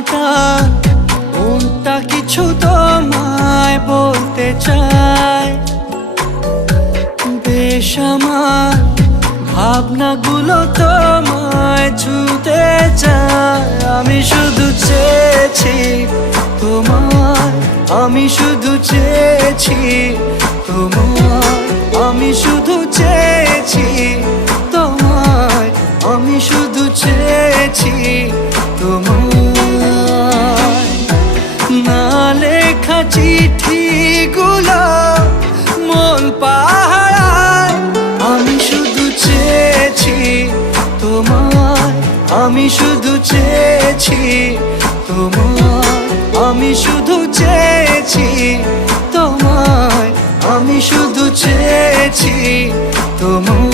কাটা মনটা কিছু তোমায় বলতে চায়। বেশ আমার ভাবনাগুলো তোমায় ছুতে চায়। আমি শুধু চেয়েছি তোমায়, আমি শুধু চেয়েছি তোমায়, আমি শুধু চেয়েছি তোমায়, আমি শুধু চেয়েছি তোমায়। না লেখা চিঠিগুলো মন পাহারায়। আমি শুধু চেয়েছি তোমায়, আমি শুধু চেয়েছি তোমায়, আমি শুধু চেয়েছি তোমায়, আমি শুধু চেয়েছি তোমায়।